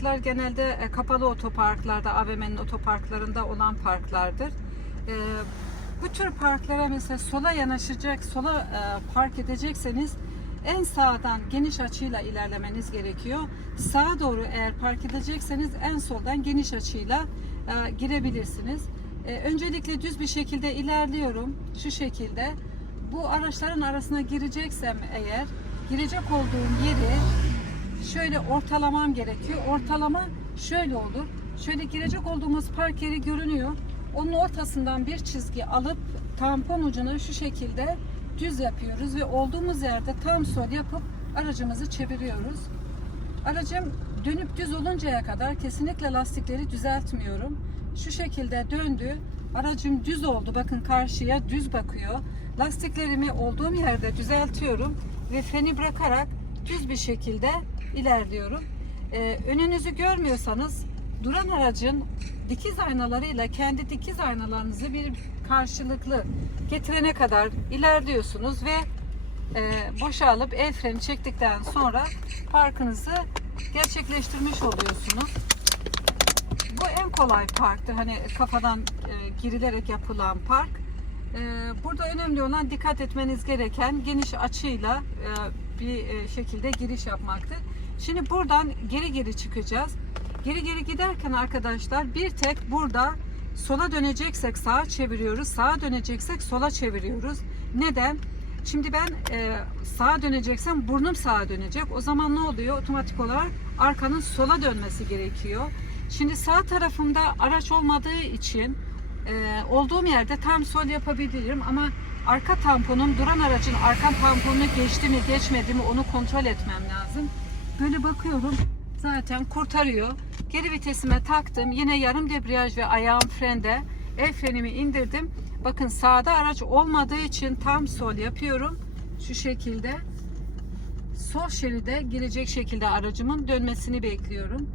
parklar genelde e, kapalı otoparklarda, AVM'nin otoparklarında olan parklardır. E, bu tür parklara mesela sola yanaşacak, sola e, park edecekseniz en sağdan geniş açıyla ilerlemeniz gerekiyor. Sağa doğru eğer park edecekseniz en soldan geniş açıyla girebilirsiniz. Öncelikle düz bir şekilde ilerliyorum. Şu şekilde. Bu araçların arasına gireceksem eğer girecek olduğum yeri şöyle ortalamam gerekiyor. Ortalama şöyle olur. Şöyle girecek olduğumuz park yeri görünüyor. Onun ortasından bir çizgi alıp tampon ucunu şu şekilde düz yapıyoruz ve olduğumuz yerde tam sol yapıp aracımızı çeviriyoruz. Aracım dönüp düz oluncaya kadar kesinlikle lastikleri düzeltmiyorum. Şu şekilde döndü. Aracım düz oldu. Bakın karşıya düz bakıyor. Lastiklerimi olduğum yerde düzeltiyorum ve freni bırakarak düz bir şekilde ilerliyorum. Ee, önünüzü görmüyorsanız duran aracın dikiz aynalarıyla kendi dikiz aynalarınızı bir karşılıklı getirene kadar ilerliyorsunuz ve e, boşalıp el freni çektikten sonra parkınızı gerçekleştirmiş oluyorsunuz. Bu en kolay parktır. Hani kafadan e, girilerek yapılan park. E, burada önemli olan dikkat etmeniz gereken geniş açıyla e, bir e, şekilde giriş yapmaktır. Şimdi buradan geri geri çıkacağız. Geri geri giderken arkadaşlar bir tek burada sola döneceksek sağa çeviriyoruz. Sağa döneceksek sola çeviriyoruz. Neden? Şimdi ben e, sağa döneceksem burnum sağa dönecek. O zaman ne oluyor? Otomatik olarak arkanın sola dönmesi gerekiyor. Şimdi sağ tarafımda araç olmadığı için e, olduğum yerde tam sol yapabilirim ama arka tamponum duran aracın arka tamponunu geçti mi geçmedi mi onu kontrol etmem lazım. Böyle bakıyorum zaten kurtarıyor. Geri vitesime taktım. Yine yarım debriyaj ve ayağım frende. El frenimi indirdim. Bakın sağda araç olmadığı için tam sol yapıyorum. Şu şekilde. Sol şeride girecek şekilde aracımın dönmesini bekliyorum.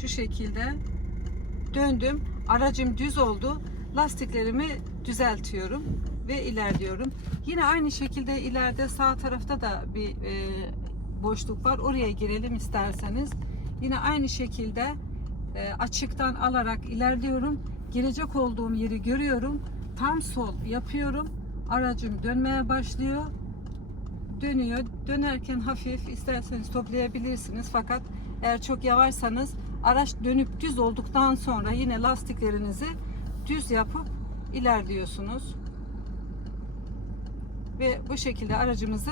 Şu şekilde döndüm. Aracım düz oldu. Lastiklerimi düzeltiyorum ve ilerliyorum. Yine aynı şekilde ileride sağ tarafta da bir e, boşluk var. Oraya girelim isterseniz. Yine aynı şekilde e, açıktan alarak ilerliyorum. Girecek olduğum yeri görüyorum. Tam sol yapıyorum. Aracım dönmeye başlıyor. Dönüyor. Dönerken hafif isterseniz toplayabilirsiniz. Fakat eğer çok yavaşsanız araç dönüp düz olduktan sonra yine lastiklerinizi düz yapıp ilerliyorsunuz. Ve bu şekilde aracımızı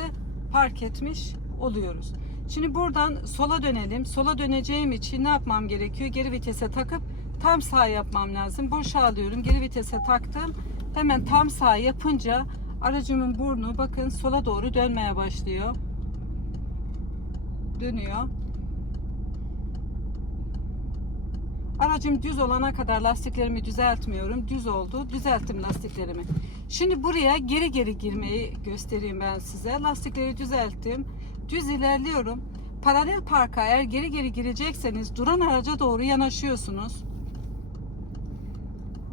park etmiş oluyoruz. Şimdi buradan sola dönelim. Sola döneceğim için ne yapmam gerekiyor? Geri vitese takıp tam sağ yapmam lazım. Boşa alıyorum. Geri vitese taktım. Hemen tam sağ yapınca aracımın burnu bakın sola doğru dönmeye başlıyor. Dönüyor. Aracım düz olana kadar lastiklerimi düzeltmiyorum. Düz oldu. Düzelttim lastiklerimi. Şimdi buraya geri geri girmeyi göstereyim ben size. Lastikleri düzelttim. Düz ilerliyorum. Paralel parka eğer geri geri girecekseniz duran araca doğru yanaşıyorsunuz.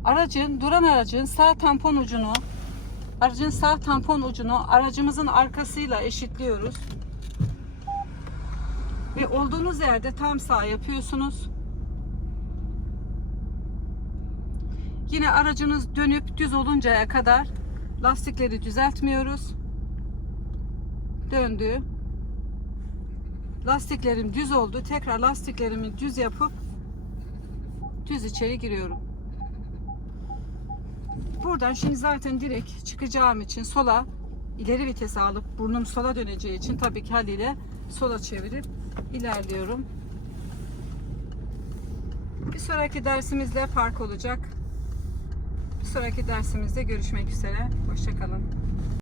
Aracın, duran aracın sağ tampon ucunu aracın sağ tampon ucunu aracımızın arkasıyla eşitliyoruz. Ve olduğunuz yerde tam sağ yapıyorsunuz. Yine aracınız dönüp düz oluncaya kadar lastikleri düzeltmiyoruz. Döndü. Lastiklerim düz oldu. Tekrar lastiklerimi düz yapıp düz içeri giriyorum. Buradan şimdi zaten direkt çıkacağım için sola ileri vitese alıp burnum sola döneceği için tabii ki haliyle sola çevirip ilerliyorum. Bir sonraki dersimizde park olacak. Sonraki dersimizde görüşmek üzere. Hoşçakalın.